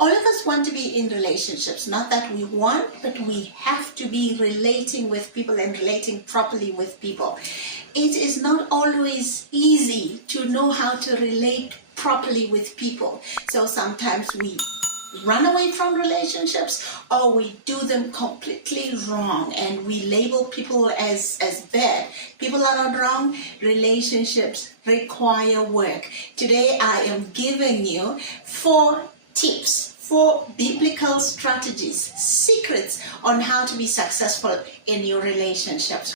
All of us want to be in relationships. Not that we want, but we have to be relating with people and relating properly with people. It is not always easy to know how to relate properly with people. So sometimes we run away from relationships, or we do them completely wrong and we label people as bad. People are not wrong. Relationships require work. Today I am giving you 4 tips, 4 biblical strategies, secrets on how to be successful in your relationships.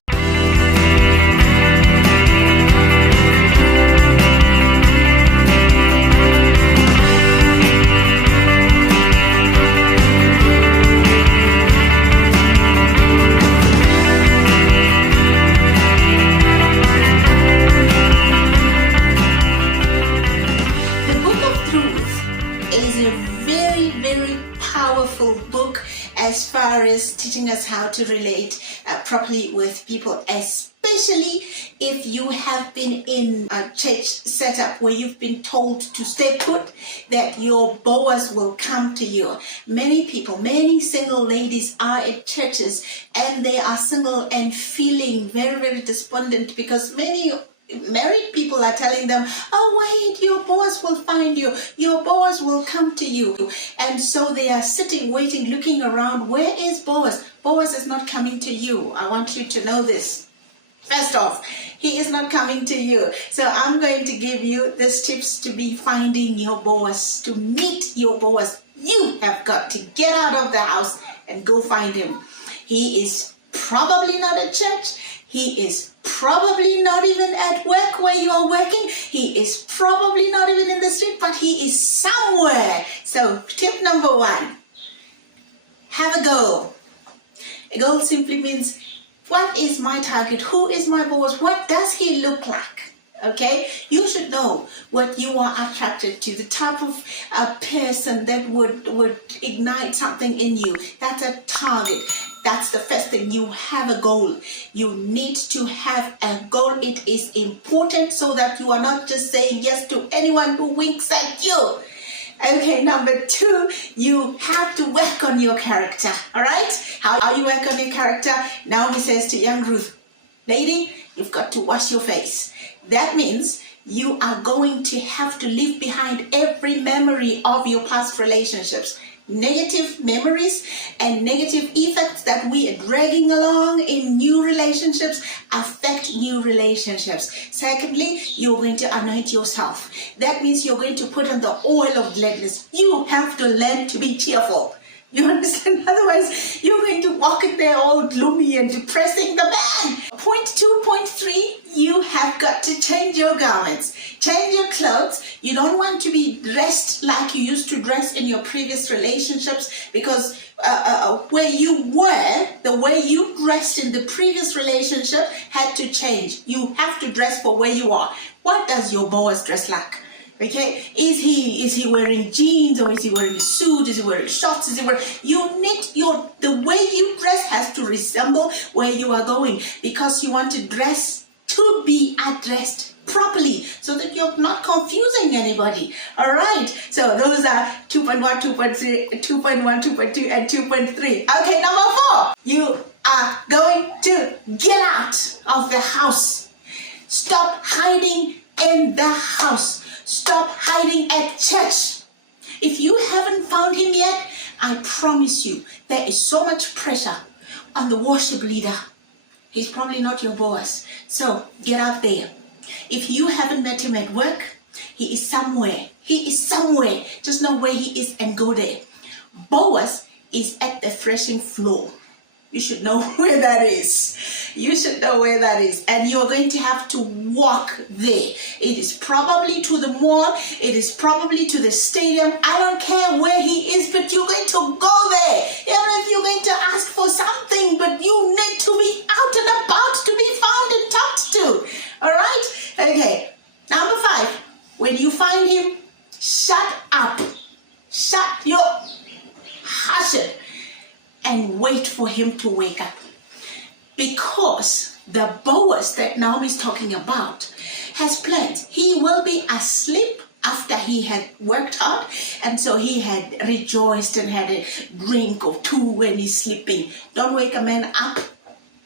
Book as far as teaching us how to relate properly with people, especially if you have been in a church setup where you've been told to stay put, that your Boaz will come to you. Many people, many single ladies are at churches and they are single and feeling very, very despondent because many married people are telling them, oh wait, your Boaz will find you, your Boaz will come to you. And so they are sitting, waiting, looking around. Where is Boaz? Boaz is not coming to you. I want you to know this. First off, he is not coming to you. So I'm going to give you these tips to be finding your Boaz, to meet your Boaz. You have got to get out of the house and go find him. He is probably not at church. He is probably not even at work where you are working. He is probably not even in the street, but he is somewhere. So tip number 1, have a goal. A goal simply means, what is my target? Who is my Boaz? What does he look like? Okay, you should know what you are attracted to, the type of person that would ignite something in you. That's a target. That's the first thing. You have a goal. You need to have a goal. It is important so that you are not just saying yes to anyone who winks at you. Okay, number 2, you have to work on your character. All right? How you work on your character? Naomi says to young Ruth, lady, you've got to wash your face. That means you are going to have to leave behind every memory of your past relationships. Negative memories and negative effects that we are dragging along in new relationships affect new relationships. Secondly, you're going to anoint yourself. That means you're going to put on the oil of gladness. You have to learn to be cheerful. You understand? Otherwise, you're going to walk in there all gloomy and depressing the man. Point 2, point 3, you have got to change your garments. Change your clothes. You don't want to be dressed like you used to dress in your previous relationships, because where you were, the way you dressed in the previous relationship had to change. You have to dress for where you are. What does your Boaz dress like? Okay, is he wearing jeans, or is he wearing a suit? Is he wearing shorts? The way you dress has to resemble where you are going, because you want to dress to be addressed properly so that you're not confusing anybody. All right, so those are 2.1, 2.3, 2.1, 2.2, and 2.3. Okay, number 4, you are going to get out of the house. Stop hiding in the house. Stop hiding at church. If you haven't found him yet, I promise you, there is so much pressure on the worship leader. He's probably not your Boaz. So get out there. If you haven't met him at work, he is somewhere. He is somewhere. Just know where he is and go there. Boaz is at the threshing floor. You should know where that is. You should know where that is. And you're going to have to walk there. It is probably to the mall. It is probably to the stadium. I don't care where he is, but you're going to go there. Even if you're going to ask for something, but you need to be out and about to be found and talked to. All right? Okay. Number 5. When you find him, shut up. Hush it. And wait for him to wake up. Because the Boaz that Naomi is talking about has plans. He will be asleep after he had worked hard, and so he had rejoiced and had a drink or two when he's sleeping. Don't wake a man up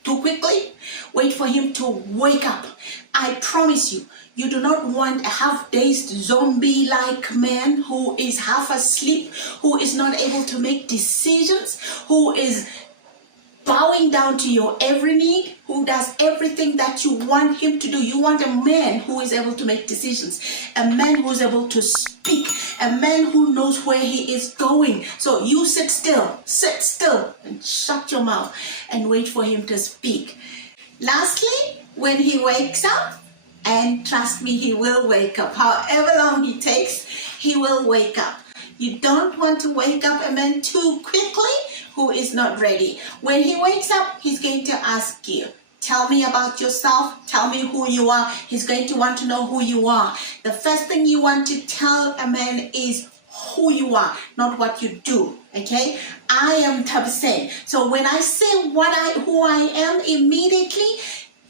too quickly. Wait for him to wake up. I promise you, you do not want a half-dazed zombie-like man who is half asleep, who is not able to make decisions, who is bowing down to your every need, who does everything that you want him to do. You want a man who is able to make decisions, a man who is able to speak, a man who knows where he is going. So you sit still and shut your mouth and wait for him to speak. Lastly, when he wakes up, and trust me, he will wake up. However long he takes, he will wake up. You don't want to wake up a man too quickly who is not ready. When he wakes up, he's going to ask you, tell me about yourself, tell me who you are. He's going to want to know who you are. The first thing you want to tell a man is who you are, not what you do. Okay, I am Nthabiseng. So when I say who I am, immediately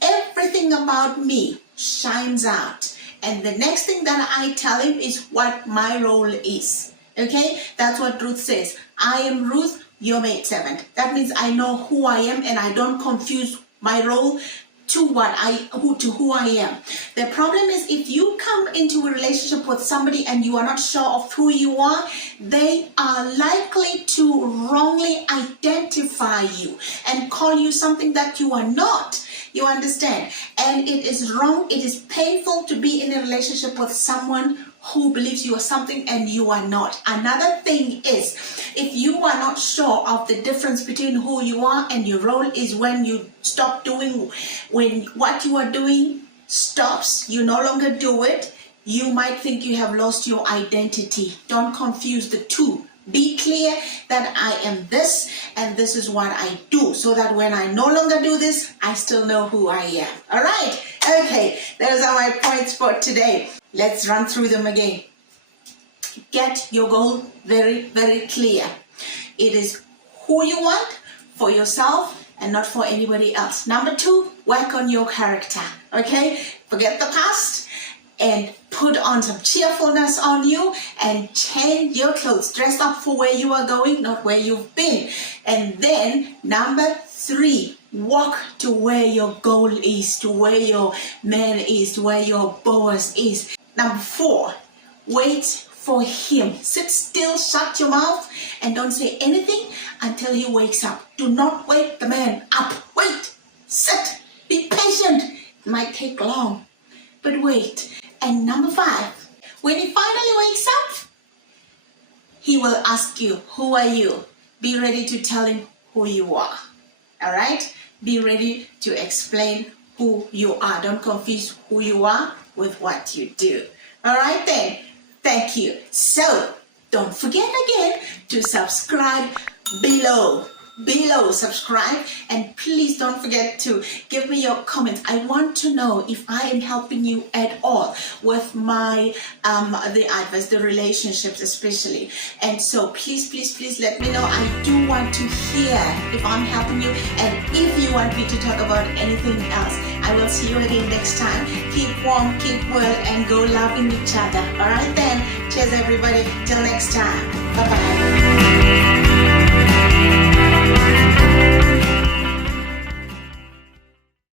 everything about me shines out. And the next thing that I tell him is what my role is. Okay, that's what Ruth says. I am Ruth, your maidservant. That means I know who I am and I don't confuse my role to who I am. The problem is if you come into a relationship with somebody and you are not sure of who you are, they are likely to wrongly identify you and call you something that you are not. You understand? And it is wrong, it is painful to be in a relationship with someone who believes you are something and you are not. Another thing is, if you are not sure of the difference between who you are and your role, is when you stop doing, when what you are doing stops, you no longer do it, you might think you have lost your identity. Don't confuse the two. Be clear that I am this and this is what I do, so that when I no longer do this, I still know who I am. All right? Okay, those are my points for today. Let's run through them again. Get your goal very, very clear. It is who you want for yourself and not for anybody else. Number 2, work on your character. Okay? Forget the past and put on some cheerfulness on you and change your clothes. Dress up for where you are going, not where you've been. And then number 3, walk to where your goal is, to where your man is, to where your boss is. Number 4, wait for him. Sit still, shut your mouth, and don't say anything until he wakes up. Do not wake the man up. Wait, sit, be patient. It might take long, but wait. And number 5, when he finally wakes up, he will ask you, who are you? Be ready to tell him who you are. All right? Be ready to explain who you are. Don't confuse who you are with what you do. All right then. Thank you. So, don't forget again to subscribe below. Subscribe, and please don't forget to give me your comments. I want to know if I am helping you at all with my the advice, the relationships especially. And so please let me know. I do want to hear if I'm helping you, and if you want me to talk about anything else. I will see you again next time. Keep warm, keep well, and go loving each other. All right then. Cheers everybody. Till next time. Bye bye.